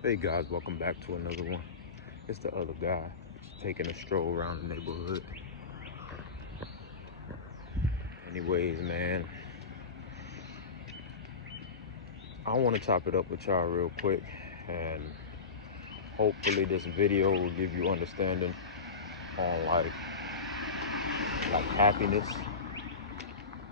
Hey guys, welcome back to another one. It's the other guy just taking a stroll around the neighborhood. Anyways, man, I want to chop it up with y'all real quick, and hopefully this video will give you understanding on like happiness,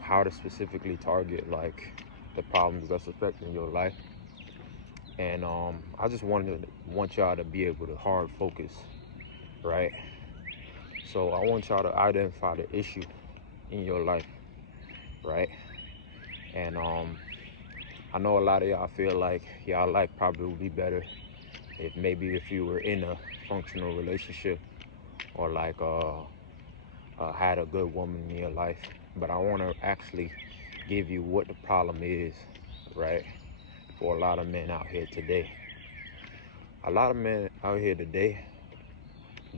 how to specifically target like the problems that's affecting your life. And I just want y'all to be able to hard focus, right? So I want y'all to identify the issue in your life, right? And I know a lot of y'all feel like y'all life probably would be better if you were in a functional relationship or like had a good woman in your life. But I want to actually give you what the problem is, right? For a lot of men out here today. A lot of men out here today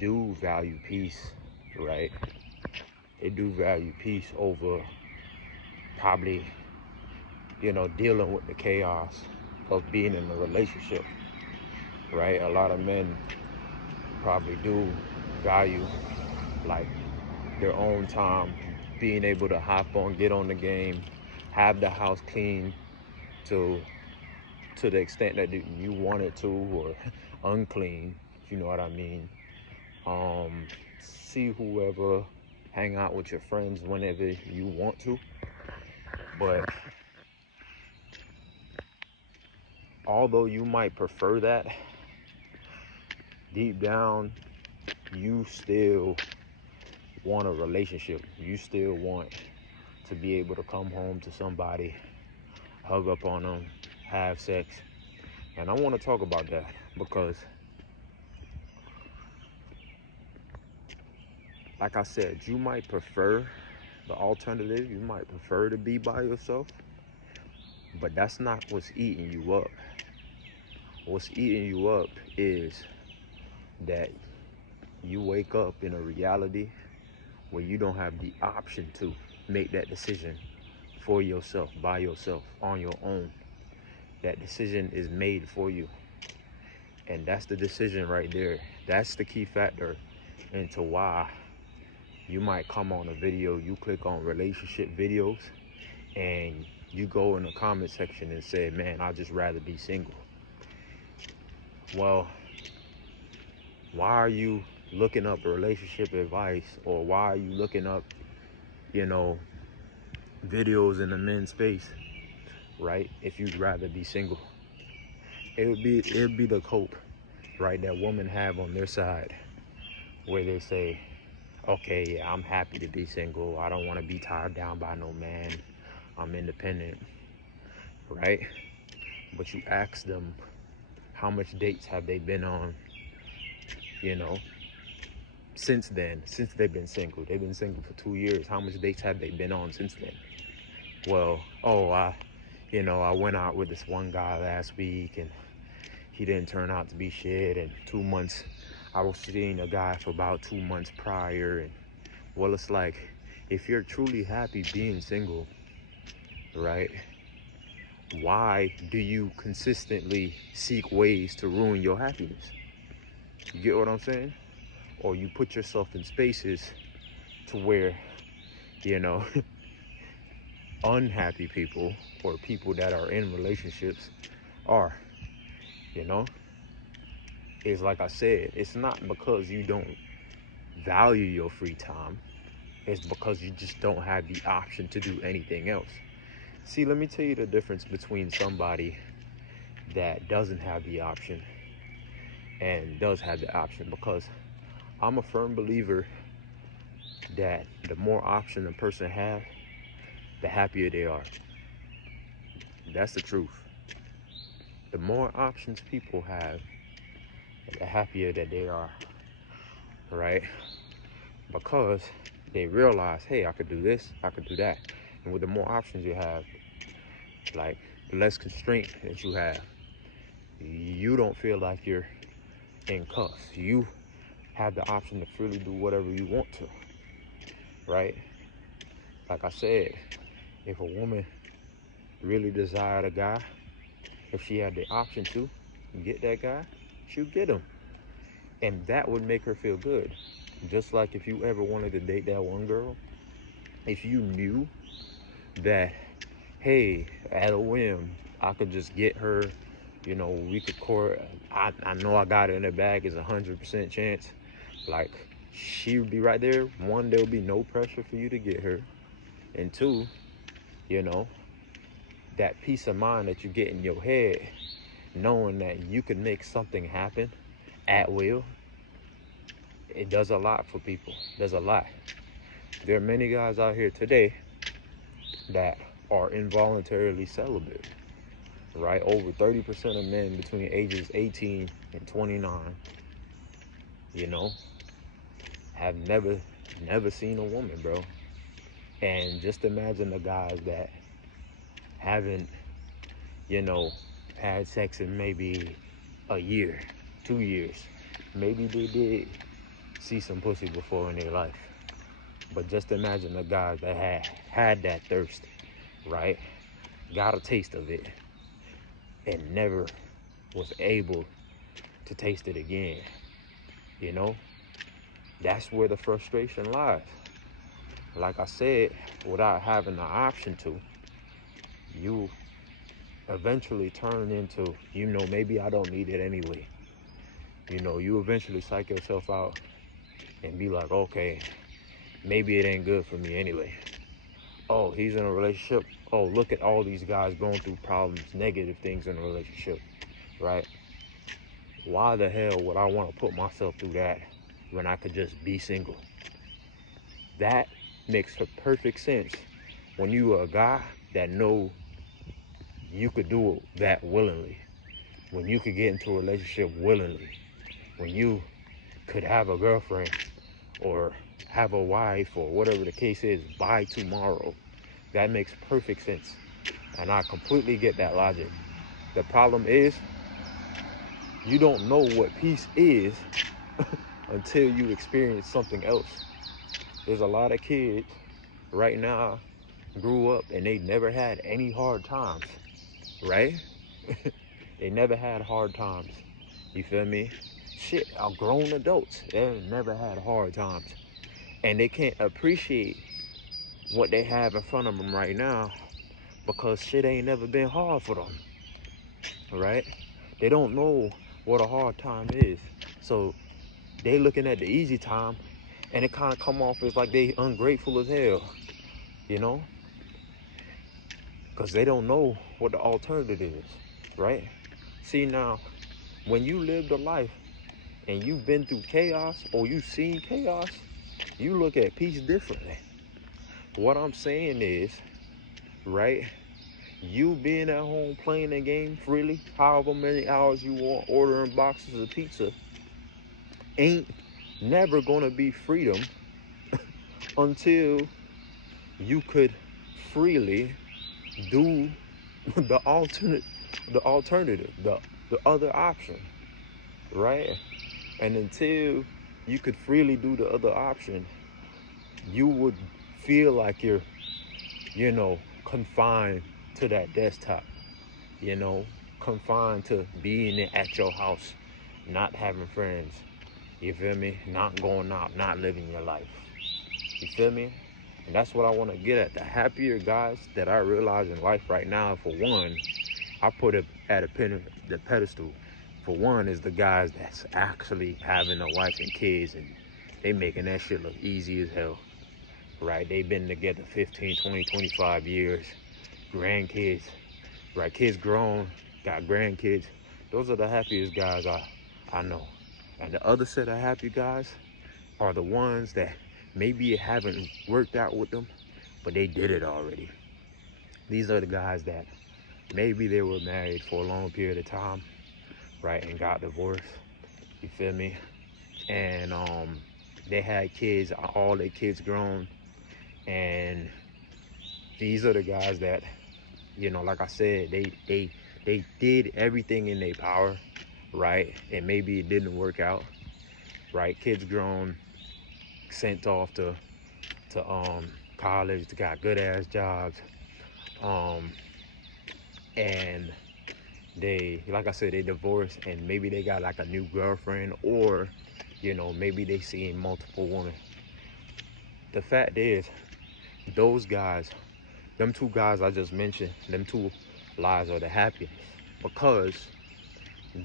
do value peace, right? They do value peace over probably, dealing with the chaos of being in a relationship, right? A lot of men probably do value like their own time, being able to hop on, get on the game, have the house clean to the extent that you want it to, or unclean, if you know what I mean. See whoever, hang out with your friends whenever you want to, but although you might prefer that, deep down you still want a relationship. You still want to be able to come home to somebody, hug up on them, have sex. And I want to talk about that because, like I said, you might prefer the alternative. You might prefer to be by yourself, but that's not what's eating you up. What's eating you up is that you wake up in a reality where you don't have the option to make that decision for yourself, by yourself, on your own. That decision is made for you. And that's the decision right there. That's the key factor into why you might come on a video, you click on relationship videos, and you go in the comment section and say, man, I'd just rather be single. Well, why are you looking up relationship advice, or why are you looking up, videos in the men's space, right? If you'd rather be single, it would be the hope, right, that women have on their side, where they say, okay, yeah, I'm happy to be single. I don't want to be tied down by no man. I'm independent, right? But you ask them, how much dates have they been on, since they've been single? They've been single for 2 years. How much dates have they been on since then? Well, I went out with this one guy last week and he didn't turn out to be shit. And 2 months, I was seeing a guy for about 2 months prior. And well, it's like, if you're truly happy being single, right, why do you consistently seek ways to ruin your happiness? You get what I'm saying? Or you put yourself in spaces to where, unhappy people or people that are in relationships are, It's like I said, it's not because you don't value your free time. It's because you just don't have the option to do anything else. See, let me tell you the difference between somebody that doesn't have the option and does have the option, because I'm a firm believer that the more option a person has, the happier they are. That's the truth. The more options people have, the happier that they are, right? Because they realize, hey, I could do this, I could do that. And with the more options you have, like the less constraint that you have, you don't feel like you're in cuffs. You have the option to freely do whatever you want to, right? Like I said, if a woman really desired a guy, if she had the option to, get that guy, she'll get him. And that would make her feel good. Just like if you ever wanted to date that one girl, if you knew that, hey, at a whim, I could just get her, we could court. I know I got it in the bag. It's 100% chance. Like, she would be right there. One, there'll be no pressure for you to get her. And two, that peace of mind that you get in your head, knowing that you can make something happen at will, it does a lot for people. Does a lot. There are many guys out here today that are involuntarily celibate, right? Over 30% of men between ages 18 and 29, have never seen a woman, bro. And just imagine the guys that haven't, had sex in maybe a year, 2 years. Maybe they did see some pussy before in their life. But just imagine the guys that had that thirst, right? Got a taste of it and never was able to taste it again. That's where the frustration lies. Like I said, without having the option to, you eventually turn into, maybe I don't need it anyway. You eventually psych yourself out and be like, okay, maybe it ain't good for me anyway. Oh, he's in a relationship. Oh, look at all these guys going through problems, negative things in a relationship, right? Why the hell would I want to put myself through that when I could just be single? That makes perfect sense when you are a guy that know you could do that willingly, when you could get into a relationship willingly, when you could have a girlfriend or have a wife or whatever the case is by tomorrow. That makes perfect sense. And I completely get that logic. The problem is, you don't know what peace is until you experience something else. There's a lot of kids right now grew up and they never had any hard times, right? They never had hard times. You feel me? Shit, are grown adults. They never had hard times. And they can't appreciate what they have in front of them right now because shit ain't never been hard for them, right? They don't know what a hard time is. So they looking at the easy time and it kind of come off as like they ungrateful as hell, because they don't know what the alternative is, right? See, now, when you lived a life and you've been through chaos or you've seen chaos, you look at peace differently. What I'm saying is, right, you being at home playing the game freely, however many hours you want, ordering boxes of pizza, ain't never gonna be freedom until you could freely do the alternative, the other option, right? And until you could freely do the other option, you would feel like you're, confined to that desktop, confined to being at your house, not having friends, you feel me? Not going out, not living your life, you feel me? And that's what I want to get at. The happier guys that I realize in life right now, for one, I put it at the pedestal. For one, is the guys that's actually having a wife and kids, and they making that shit look easy as hell, right? They've been together 15, 20, 25 years, grandkids, right? Kids grown, got grandkids. Those are the happiest guys I know. And the other set of happy guys are the ones that maybe it haven't worked out with them, but they did it already. These are the guys that maybe they were married for a long period of time, right, and got divorced, you feel me? And they had kids, all their kids grown, and these are the guys that, like I said, they did everything in their power, right? And maybe it didn't work out, right? Kids grown, sent off to college, got good ass jobs, and they, like I said, they divorced and maybe they got like a new girlfriend, or, you know, maybe they seeing multiple women. The fact is, those guys, them two guys I just mentioned, them two lives are the happiest because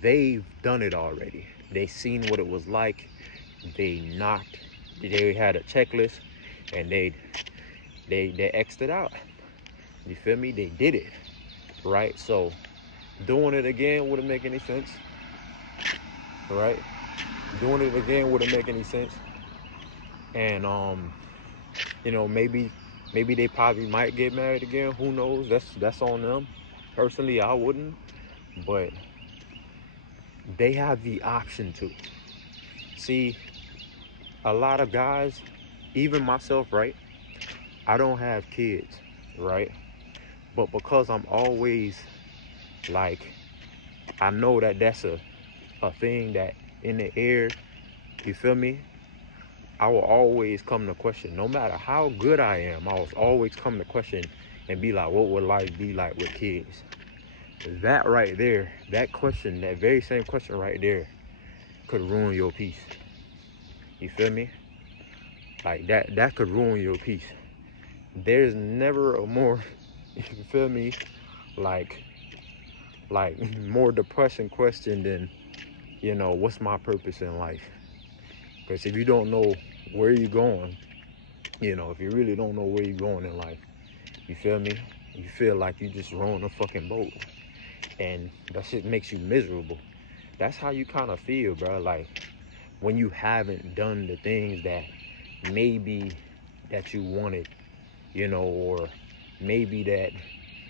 they've done it already. They seen what it was like. They had a checklist and they X'd it out. You feel me? They did it, right? So doing it again wouldn't make any sense, right? Doing it again wouldn't make any sense. And you know, maybe they probably might get married again. Who knows? That's on them. Personally, I wouldn't, but they have the option to. See, a lot of guys, even myself, right? I don't have kids, right? But because I'm always like, I know that that's a thing that in the air, you feel me? I will always come to question, no matter how good I am, I will always come to question and be like, what would life be like with kids? That right there, that question, that very same question right there could ruin your peace. You feel me? Like that could ruin your peace. There's never a more, you feel me, like more depressing question than, you know, what's my purpose in life? Because if you don't know where you're going, you know, if you really don't know where you're going in life, you feel me? You feel like you just rowing a fucking boat, and that shit makes you miserable. That's how you kind of feel, bro. Like when you haven't done the things that maybe that you wanted, you know, or maybe that,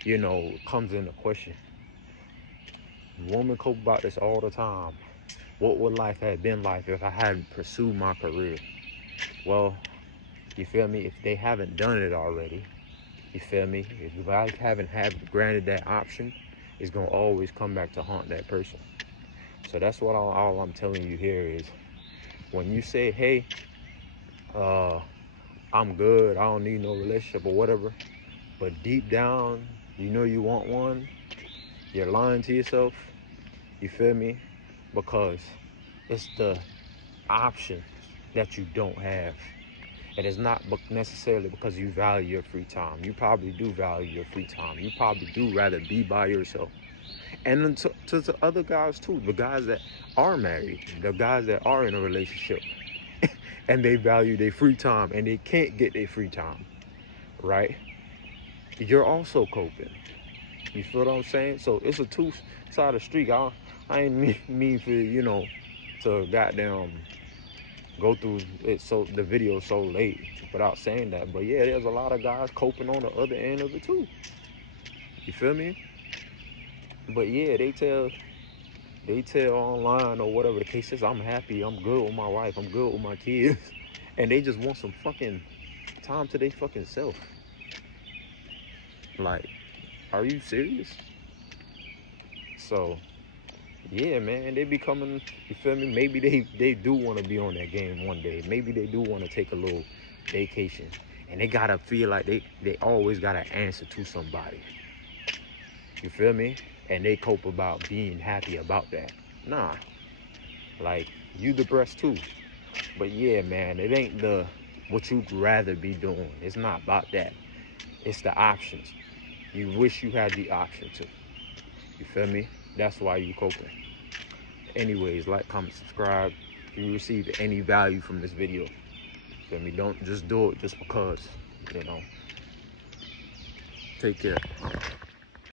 you know, comes into question. Women cope about this all the time. What would life have been like if I hadn't pursued my career? Well, you feel me? If they haven't done it already, you feel me? If I haven't had granted that option, it's gonna always come back to haunt that person. So that's what all I'm telling you here is, when you say, hey, I'm good, I don't need no relationship or whatever, but deep down, you know you want one, you're lying to yourself, you feel me? Because it's the option that you don't have. And it's not necessarily because you value your free time. You probably do value your free time. You probably do rather be by yourself. And then to the other guys too, the guys that are married, the guys that are in a relationship, and they value their free time and they can't get their free time, right? You're also coping. You feel what I'm saying? So it's a two-sided street. I ain't mean for, you know, to goddamn go through it so the video so late without saying that. But yeah, there's a lot of guys coping on the other end of it too. You feel me? But yeah, they tell online or whatever the case is, I'm happy, I'm good with my wife, I'm good with my kids, and they just want some fucking time to their fucking self. Like, are you serious? So yeah, man, they be coming, you feel me? Maybe they do want to be on that game one day. Maybe they do want to take a little vacation, and they gotta feel like they always gotta answer to somebody. You feel me? And they cope about being happy about that. Nah, like, you depressed too. But yeah, man, it ain't the what you'd rather be doing. It's not about that. It's the options. You wish you had the option to. You feel me? That's why you coping. Anyways, like, comment, subscribe if you receive any value from this video. Feel me? Don't just do it just because, you know. Take care.